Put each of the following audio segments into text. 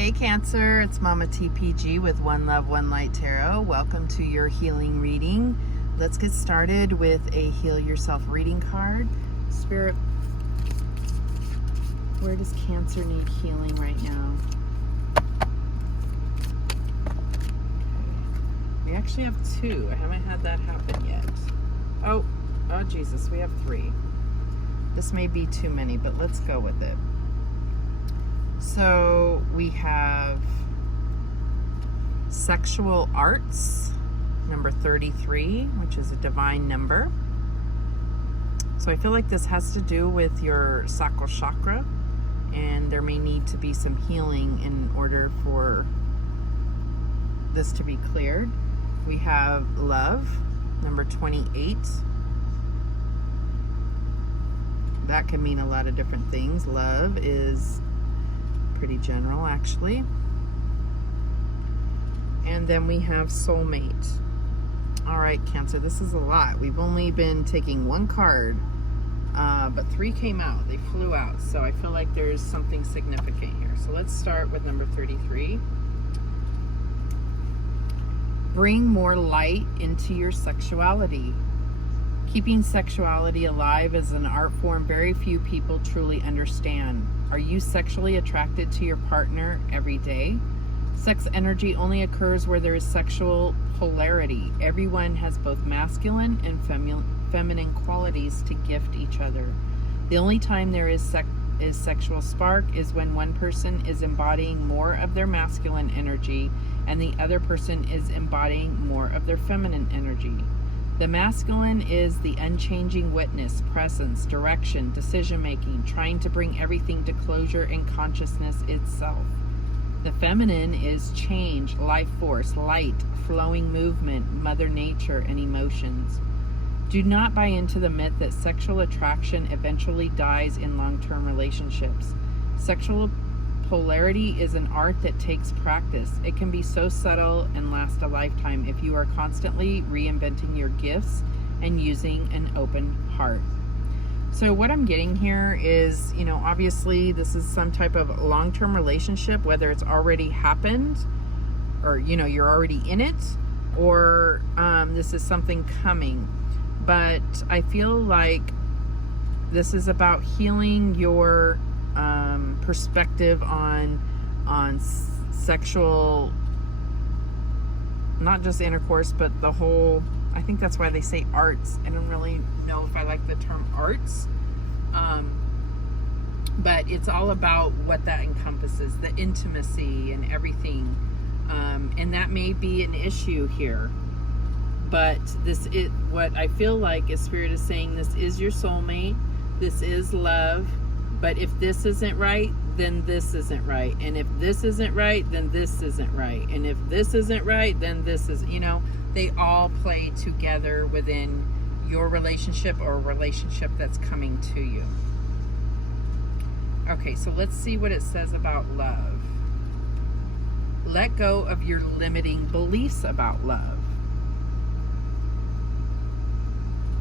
Hey Cancer, it's Mama TPG with One Love, One Light Tarot. Welcome to your healing reading. Let's get started with a Heal Yourself reading card. Spirit, where does Cancer need healing right now? We actually have two. I haven't had that happen yet. Oh Jesus, we have three. This may be too many, but let's go with it. So we have sexual arts, number 33, which is a divine number. So I feel like this has to do with your sacral chakra, and there may need to be some healing in order for this to be cleared. We have love, number 28. That can mean a lot of different things. Love is pretty general, actually. And then we have soulmate. All right, Cancer, this is a lot. We've only been taking one card, but three came out. They flew out, so I feel like there's something significant here. So let's start with number 33. Bring more light into your sexuality. Keeping sexuality alive is an art form very few people truly understand. Are you sexually attracted to your partner every day? Sex energy only occurs where there is sexual polarity. Everyone has both masculine and feminine qualities to gift each other. The only time there is sexual spark is when one person is embodying more of their masculine energy and the other person is embodying more of their feminine energy. The masculine is the unchanging witness, presence, direction, decision-making, trying to bring everything to closure and consciousness itself. The feminine is change, life force, light, flowing movement, Mother Nature, and emotions. Do not buy into the myth that sexual attraction eventually dies in long-term relationships. Sexual polarity is an art that takes practice. It can be so subtle and last a lifetime if you are constantly reinventing your gifts and using an open heart. So what I'm getting here is, obviously this is some type of long-term relationship, whether it's already happened or, you're already in it, or this is something coming. But I feel like this is about healing your perspective on sexual, not just intercourse, but the whole, I think that's why they say arts. I don't really know if I like the term arts, but it's all about what that encompasses, the intimacy and everything, and that may be an issue here, but what I feel like is Spirit is saying, this is your soulmate, this is love. But if this isn't right, then this isn't right. And if this isn't right, then this isn't right. And if this isn't right, then this is, they all play together within your relationship or a relationship that's coming to you. Okay, so let's see what it says about love. Let go of your limiting beliefs about love.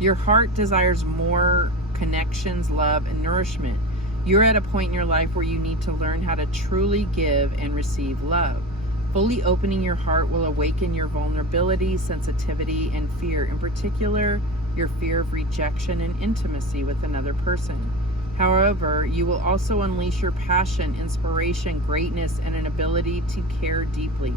Your heart desires more connections, love, and nourishment. You're at a point in your life where you need to learn how to truly give and receive love. Fully opening your heart will awaken your vulnerability, sensitivity, and fear. In particular, your fear of rejection and intimacy with another person. However, you will also unleash your passion, inspiration, greatness, and an ability to care deeply.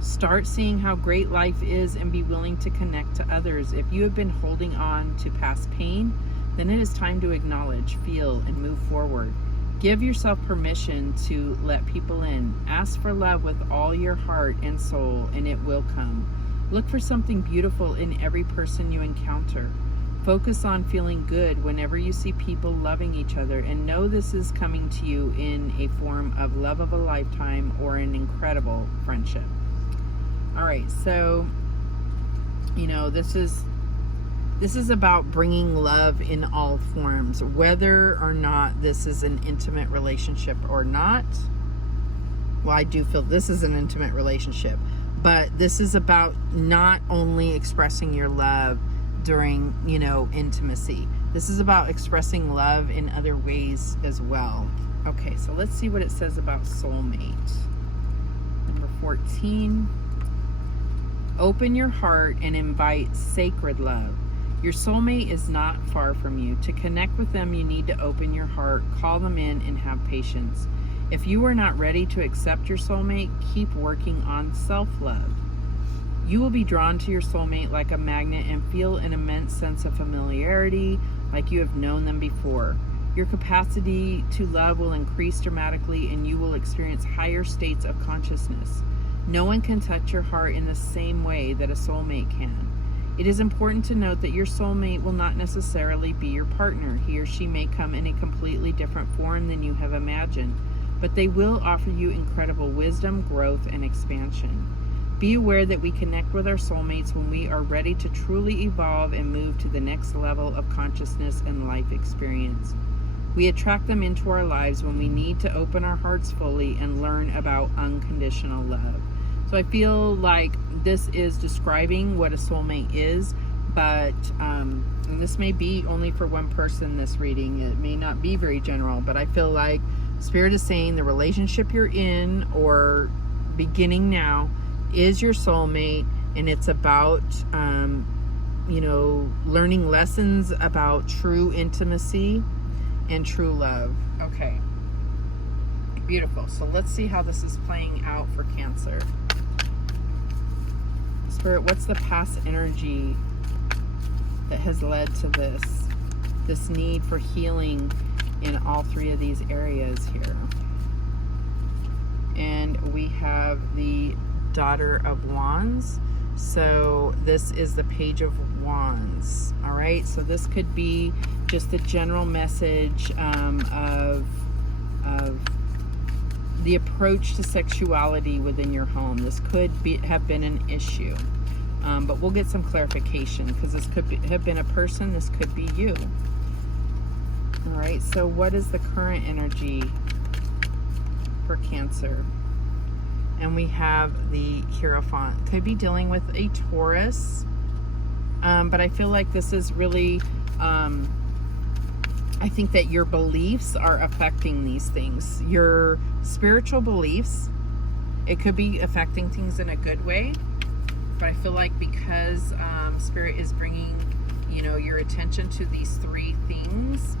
Start seeing how great life is and be willing to connect to others. If you have been holding on to past pain, then it is time to acknowledge, feel, and move forward. Give yourself permission to let people in. Ask for love with all your heart and soul, and it will come. Look for something beautiful in every person you encounter. Focus on feeling good whenever you see people loving each other, and know this is coming to you in a form of love of a lifetime or an incredible friendship. All right, so, this is about bringing love in all forms, whether or not this is an intimate relationship or not. Well, I do feel this is an intimate relationship, but this is about not only expressing your love during, intimacy. This is about expressing love in other ways as well. Okay, so let's see what it says about soulmate. Number 14. Open your heart and invite sacred love. Your soulmate is not far from you. To connect with them, you need to open your heart, call them in, and have patience. If you are not ready to accept your soulmate, keep working on self-love. You will be drawn to your soulmate like a magnet and feel an immense sense of familiarity, like you have known them before. Your capacity to love will increase dramatically, and you will experience higher states of consciousness. No one can touch your heart in the same way that a soulmate can. It is important to note that your soulmate will not necessarily be your partner. He or she may come in a completely different form than you have imagined, but they will offer you incredible wisdom, growth, and expansion. Be aware that we connect with our soulmates when we are ready to truly evolve and move to the next level of consciousness and life experience. We attract them into our lives when we need to open our hearts fully and learn about unconditional love. So I feel like this is describing what a soulmate is, but and this may be only for one person, this reading. It may not be very general, but I feel like Spirit is saying the relationship you're in or beginning now is your soulmate, and it's about, learning lessons about true intimacy and true love. Okay. Beautiful. So let's see how this is playing out for Cancer. Spirit, what's the past energy that has led to this need for healing in all three of these areas here? And we have the Daughter of Wands. So this is the Page of Wands. All right. So this could be just the general message of the approach to sexuality within your home. This could have been an issue, but we'll get some clarification, because this could have been a person. This could be you. All right. So what is the current energy for Cancer? And we have the Hierophant. Could be dealing with a Taurus, but I feel like this is really, I think that your beliefs are affecting these things. Your spiritual beliefs, it could be affecting things in a good way, but I feel like because Spirit is bringing, your attention to these three things,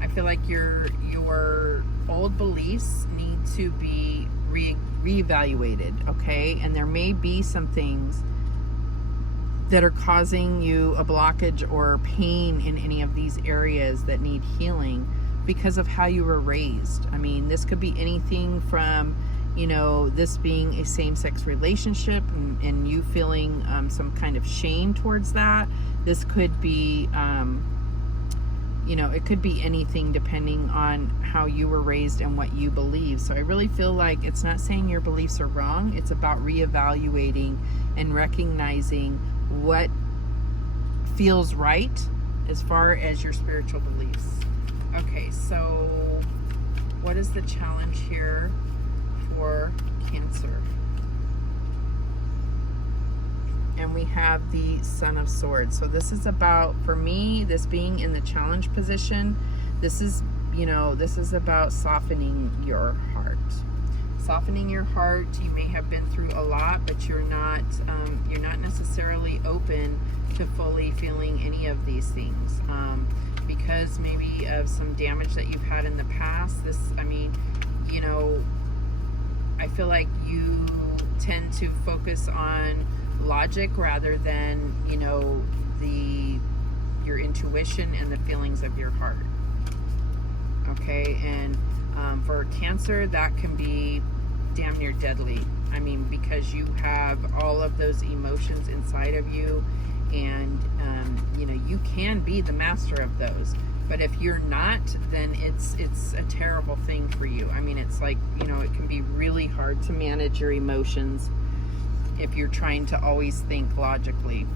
I feel like your old beliefs need to be reevaluated, okay? And there may be some things that are causing you a blockage or pain in any of these areas that need healing because of how you were raised. I mean, this could be anything from, this being a same-sex relationship and you feeling some kind of shame towards that. This could be, it could be anything depending on how you were raised and what you believe. So I really feel like it's not saying your beliefs are wrong. It's about reevaluating and recognizing what feels right as far as your spiritual beliefs. Okay, so what is the challenge here for Cancer? And we have the Son of Swords. So this is about, for me, this being in the challenge position, this is about softening your heart. Softening your heart. You may have been through a lot, but you're not necessarily open to fully feeling any of these things, because maybe of some damage that you've had in the past. I feel like you tend to focus on logic rather than your intuition and the feelings of your heart. Okay, and for Cancer, that can be damn near deadly. I mean, because you have all of those emotions inside of you, and you can be the master of those. But if you're not, then it's a terrible thing for you. I mean, it's like, it can be really hard to manage your emotions if you're trying to always think logically.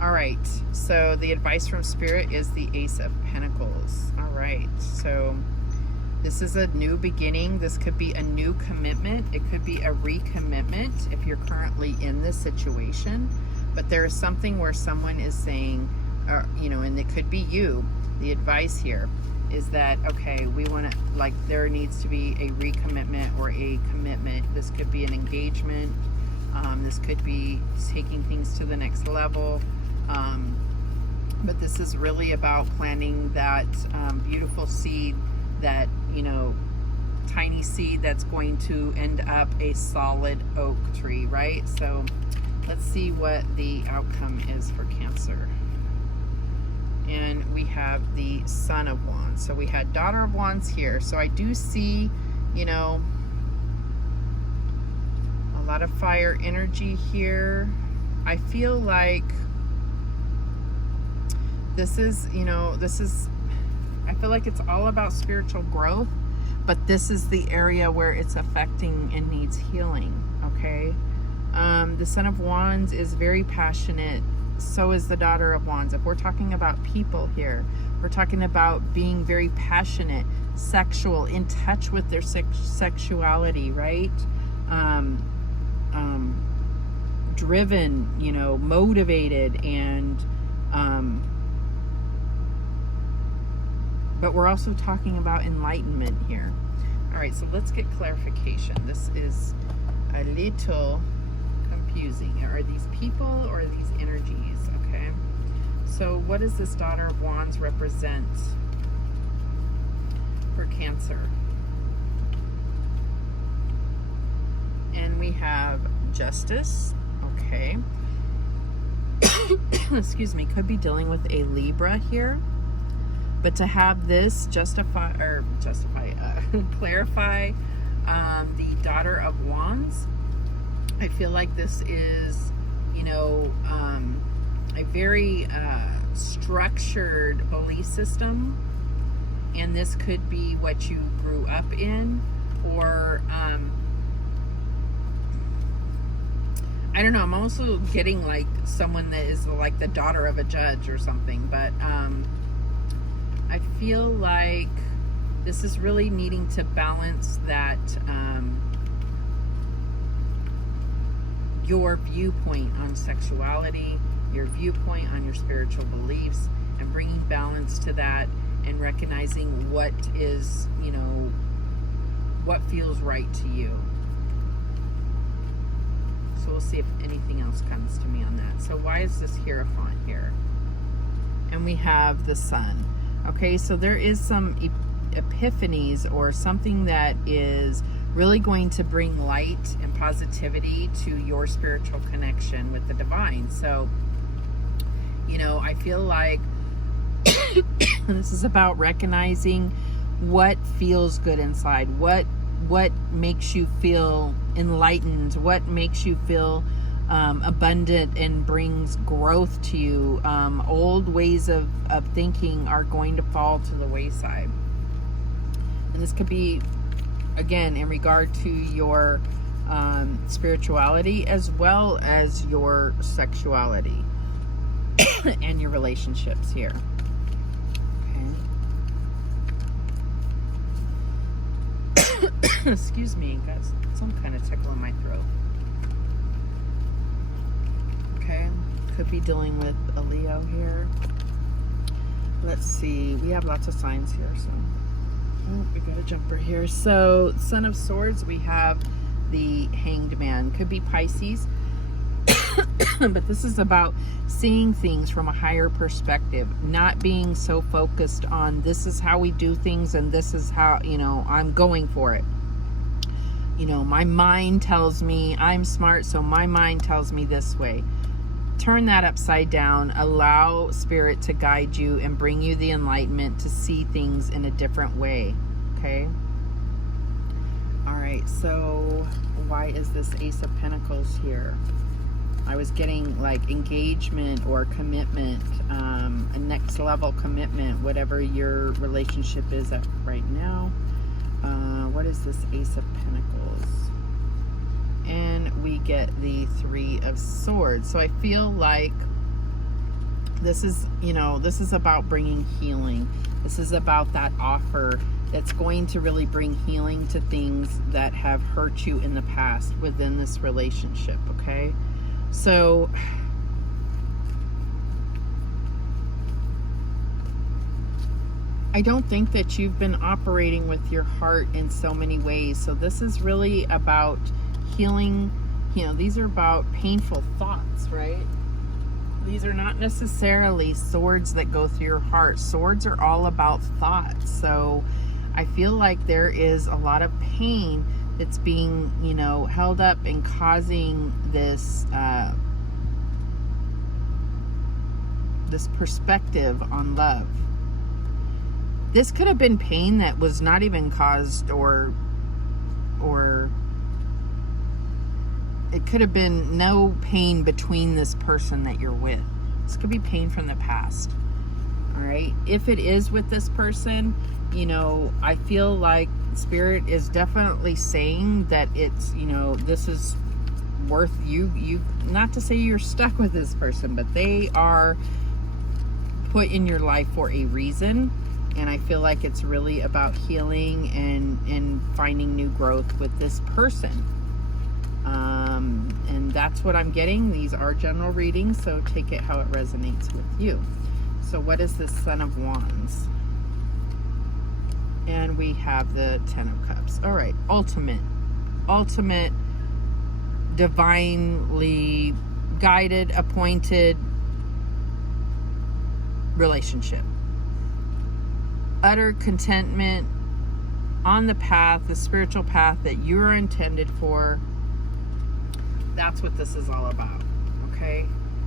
All right, so the advice from Spirit is the Ace of Pentacles. All right, so this is a new beginning. This could be a new commitment. It could be a recommitment if you're currently in this situation. But there is something where someone is saying, and it could be you, the advice here is that, okay, we want to, like, there needs to be a recommitment or a commitment. This could be an engagement. This could be taking things to the next level. But this is really about planting that beautiful seed, that, you know, tiny seed that's going to end up a solid oak tree, right? So let's see what the outcome is for Cancer. And we have the Son of Wands. So we had Daughter of Wands here. So I do see, you know, a lot of fire energy here. I feel like this is, you know, I feel like it's all about spiritual growth, but this is the area where it's affecting and needs healing, okay? The Son of Wands is very passionate. So is the Daughter of Wands. If we're talking about people here, we're talking about being very passionate, sexual, in touch with their sexuality, right? Driven, you know, motivated, and but we're also talking about enlightenment here. All right, so let's get clarification. This is a little confusing. Are these people or are these energies? Okay, so what does this Daughter of Wands represent for Cancer? And we have Justice. Okay. Excuse me, could be dealing with a Libra here. But to have this clarify the Daughter of Wands, I feel like this is, you know, a very structured belief system, and this could be what you grew up in, or I don't know, I'm also getting like someone that is like the daughter of a judge or something, but I feel like this is really needing to balance that your viewpoint on sexuality, your viewpoint on your spiritual beliefs, and bringing balance to that, and recognizing what is, you know, what feels right to you. So we'll see if anything else comes to me on that. So why is this Hierophant here? And we have the Sun. Okay, so there is some epiphanies, or something that is really going to bring light and positivity to your spiritual connection with the divine. So, you know, I feel like this is about recognizing what feels good inside, what makes you feel enlightened, what makes you feel abundant and brings growth to you. Old ways of thinking are going to fall to the wayside. And this could be, again, in regard to your spirituality as well as your sexuality and your relationships here. Okay. Excuse me, got some kind of tickle in my throat. Okay, could be dealing with a Leo here. Let's see, we have lots of signs here, so we got a jumper here. So Son of Swords, we have the Hanged Man. Could be Pisces. But this is about seeing things from a higher perspective, not being so focused on this is how we do things and this is how, you know, I'm going for it. You know, my mind tells me I'm smart, so my mind tells me this way. Turn that upside down. Allow Spirit to guide you and bring you the enlightenment to see things in a different way. Okay? All right, so why is this Ace of Pentacles here? I was getting like engagement or commitment, a next level commitment, whatever your relationship is at right now. What is this Ace of Pentacles? And we get the Three of Swords. So I feel like this is, you know, this is about bringing healing. This is about that offer that's going to really bring healing to things that have hurt you in the past within this relationship, okay? So I don't think that you've been operating with your heart in so many ways. So this is really about healing. You know, these are about painful thoughts, right? These are not necessarily swords that go through your heart. Swords are all about thoughts. So I feel like there is a lot of pain that's being, you know, held up and causing this this perspective on love. This could have been pain that was not even caused, or it could have been no pain between this person that you're with. This could be pain from the past. All right. If it is with this person, you know, I feel like Spirit is definitely saying that it's, you know, this is worth you, not to say you're stuck with this person, but they are put in your life for a reason. And I feel like it's really about healing and finding new growth with this person. And that's what I'm getting. These are general readings, so take it how it resonates with you. So what is the Son of Wands? And we have the Ten of Cups. All right, ultimate, divinely guided, appointed relationship. Utter contentment on the path, the spiritual path that you're intended for. That's what this is all about, okay?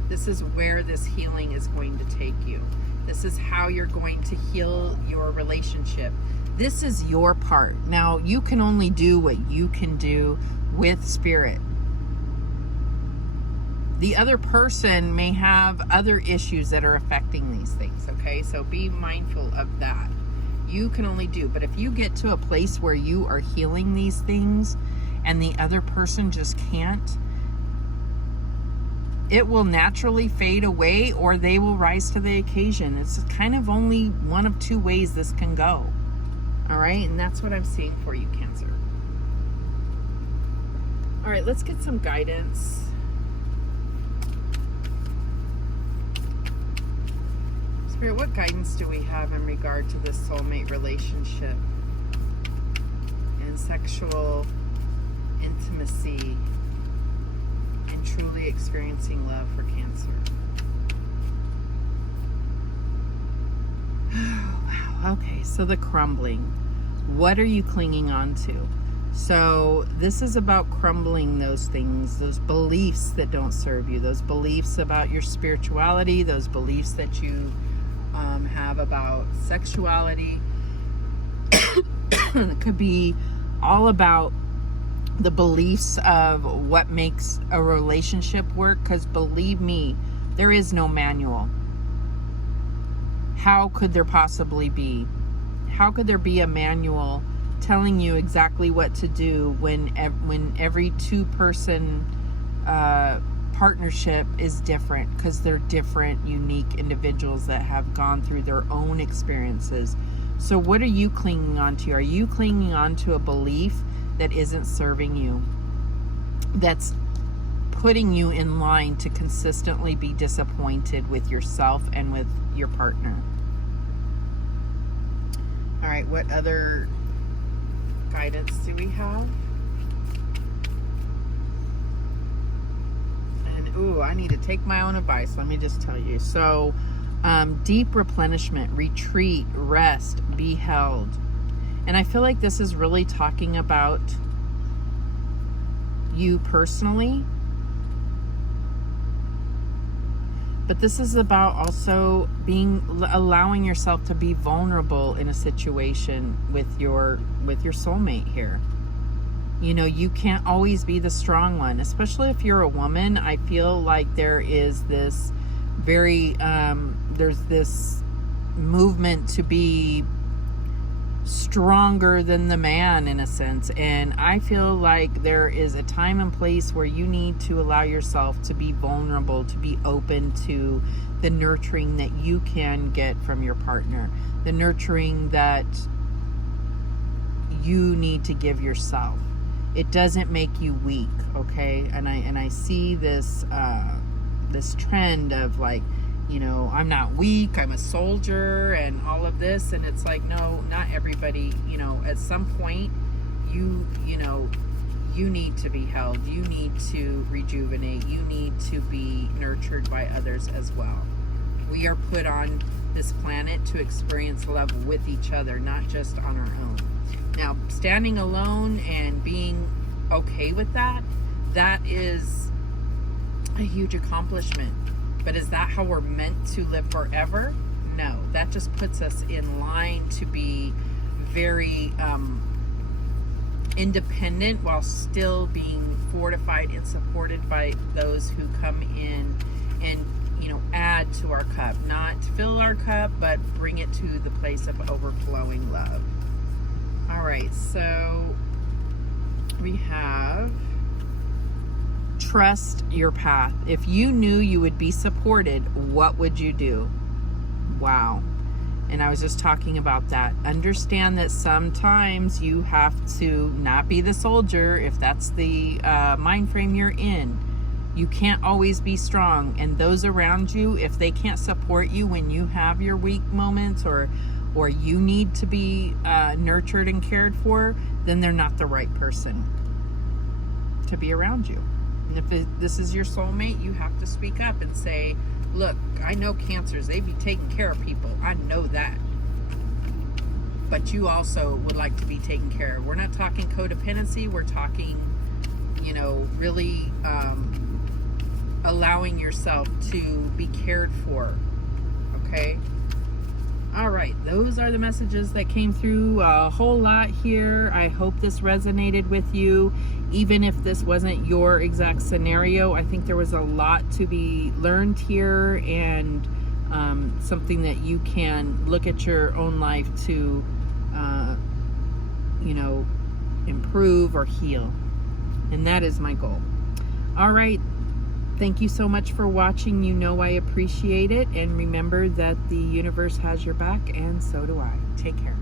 This is where this healing is going to take you. This is how you're going to heal your relationship. This is your part. Now, you can only do what you can do with Spirit. The other person may have other issues that are affecting these things, okay? So be mindful of that. You can only do, but if you get to a place where you are healing these things and the other person just can't, it will naturally fade away, or they will rise to the occasion. It's kind of only one of two ways this can go. All right, and that's what I'm seeing for you, Cancer. All right, let's get some guidance. Spirit, what guidance do we have in regard to this soulmate relationship and sexual intimacy and truly experiencing love for Cancer? Wow. Okay, so the crumbling. What are you clinging on to? So this is about crumbling those things, those beliefs that don't serve you, those beliefs about your spirituality, those beliefs that you have about sexuality. It could be all about the beliefs of what makes a relationship work, because believe me, there is no manual. How could there possibly be? How could there be a manual telling you exactly what to do when every two-person partnership is different, because they're different, unique individuals that have gone through their own experiences. So what are you clinging on to? Are you clinging on to a belief that isn't serving you, that's putting you in line to consistently be disappointed with yourself and with your partner? All right, what other guidance do we have? And ooh, I need to take my own advice, let me just tell you. So deep replenishment, retreat, rest, be held. And I feel like this is really talking about you personally, but this is about also allowing yourself to be vulnerable in a situation with your soulmate here. You know, you can't always be the strong one, especially if you're a woman. I feel like there is this there's this movement to be stronger than the man, in a sense, and I feel like there is a time and place where you need to allow yourself to be vulnerable, to be open to the nurturing that you can get from your partner, the nurturing that you need to give yourself. It doesn't make you weak, okay? And I see this this trend of like you know, I'm not weak, I'm a soldier, and all of this. And it's like, no, not everybody, you know, at some point, you know, you need to be held, you need to rejuvenate, you need to be nurtured by others as well. We are put on this planet to experience love with each other, not just on our own. Now, standing alone and being okay with that, that is a huge accomplishment. But is that how we're meant to live forever? No, that just puts us in line to be very independent while still being fortified and supported by those who come in and, you know, add to our cup. Not fill our cup, but bring it to the place of overflowing love. All right, so we have trust your path. If you knew you would be supported, what would you do? Wow. And I was just talking about that. Understand that sometimes you have to not be the soldier if that's the mind frame you're in. You can't always be strong. And those around you, if they can't support you when you have your weak moments or you need to be nurtured and cared for, then they're not the right person to be around you. And if this is your soulmate, you have to speak up and say, look, I know cancers, they be taking care of people. I know that. But you also would like to be taken care of. We're not talking codependency. We're talking, you know, really allowing yourself to be cared for. Okay? All right. Those are the messages that came through. A whole lot here. I hope this resonated with you. Even if this wasn't your exact scenario, I think there was a lot to be learned here, and something that you can look at your own life to, you know, improve or heal. And that is my goal. All right. Thank you so much for watching. You know I appreciate it. And remember that the universe has your back, and so do I. Take care.